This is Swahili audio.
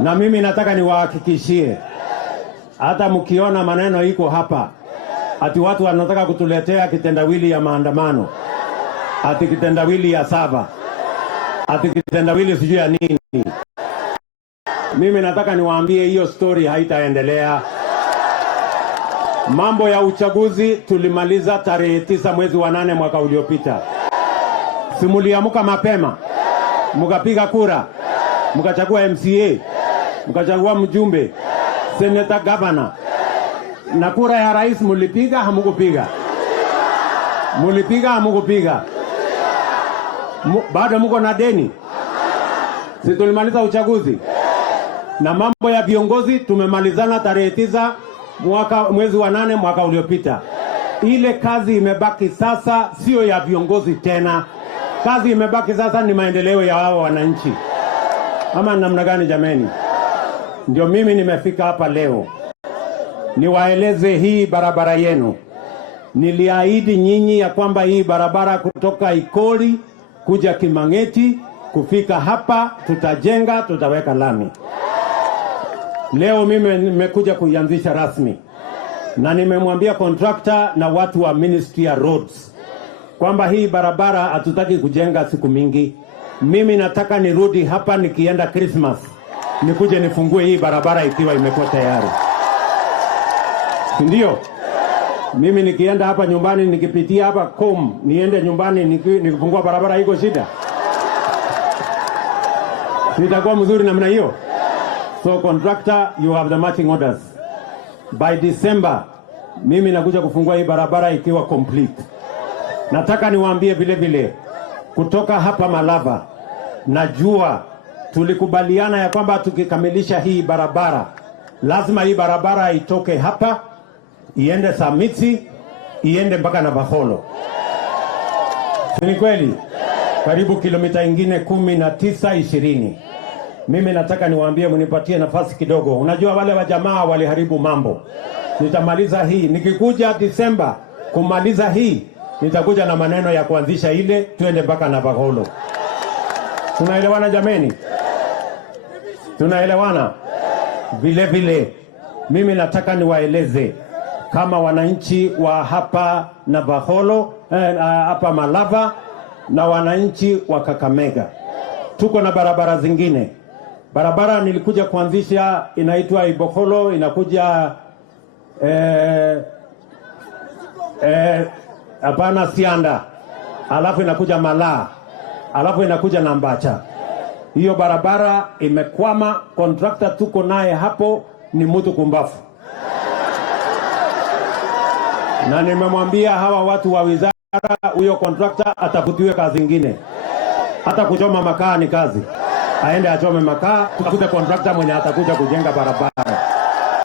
Na mimi nataka niwahakikishie, hata mkiona maneno iko hapa, ati watu wanataka kutuletea kitendawili ya maandamano, ati kitendawili ya saba, ati kitendawili sijui ya nini, mimi nataka niwaambie hiyo story haitaendelea. Mambo ya uchaguzi tulimaliza tarehe 9 mwezi wa 8 mwaka uliopita. Simuliamuka mapema, mkapiga kura, mkachagua MCA, mkachagua mjumbe, seneta, governor. Na kura ya rais mulipiga hamukupiga? Mulipiga hamukupiga? Bado mko na deni? Si tulimaliza uchaguzi? Na mambo ya viongozi tumemalizana tarehe 9 mwezi wa 8 mwaka uliopita. Ile kazi imebaki sasa sio ya viongozi tena. Kazi imebaki sasa ni maendeleo ya hao wananchi. Ama namna gani jameni? Ndio mimi nimefika hapa leo niwaeleze hii barabara yenu. Niliahidi nyinyi ya kwamba hii barabara kutoka Ikoli kuja Kimang'eti kufika hapa tutajenga, tutaweka lami. Leo mimi nimekuja kuianzisha rasmi, na nimemwambia contractor na watu wa Ministry ya Roads kwamba hii barabara hatutaki kujenga siku mingi. Mimi nataka nirudi hapa nikienda Christmas, nikuje nifungue hii barabara ikiwa imekuwa tayari. Ndio mimi nikienda hapa nyumbani, nikipitia hapa niende nyumbani nikifungua barabara, iko shida? Nitakuwa mzuri namna hiyo? So contractor, you have the marching orders. By December mimi nakuja kufungua hii barabara ikiwa complete. Nataka niwaambie vile vile kutoka hapa Malava, najua tulikubaliana ya kwamba tukikamilisha hii barabara lazima hii barabara itoke hapa iende Samiti iende mpaka Navakholo. Si kweli? Karibu kilomita ingine 19-20. Mimi nataka niwaambie mnipatie nafasi kidogo. Unajua wale wa jamaa waliharibu mambo. Nitamaliza hii. Nikikuja Disemba kumaliza hii, nitakuja na maneno ya kuanzisha ile tuende mpaka Navakholo. Tunaelewana jameni? Tunaelewana? Vile vile mimi nataka niwaeleze kama wananchi wa hapa Navakholo, hapa Malava na wananchi wa Kakamega. Tuko na barabara zingine. Barabara nilikuja kuanzisha inaitwa Ibokholo, inakuja hapana Sianda, alafu inakuja Malaa, alafu inakuja Nambacha. Hiyo barabara imekwama. Contractor tuko naye hapo ni mtu kumbafu, na nimemwambia hawa watu wa wizara, huyo contractor atafutiwe kazi nyingine. Hata kuchoma makaa ni kazi, aende achome makaa, tukakute contractor mwenye atakuja kujenga barabara.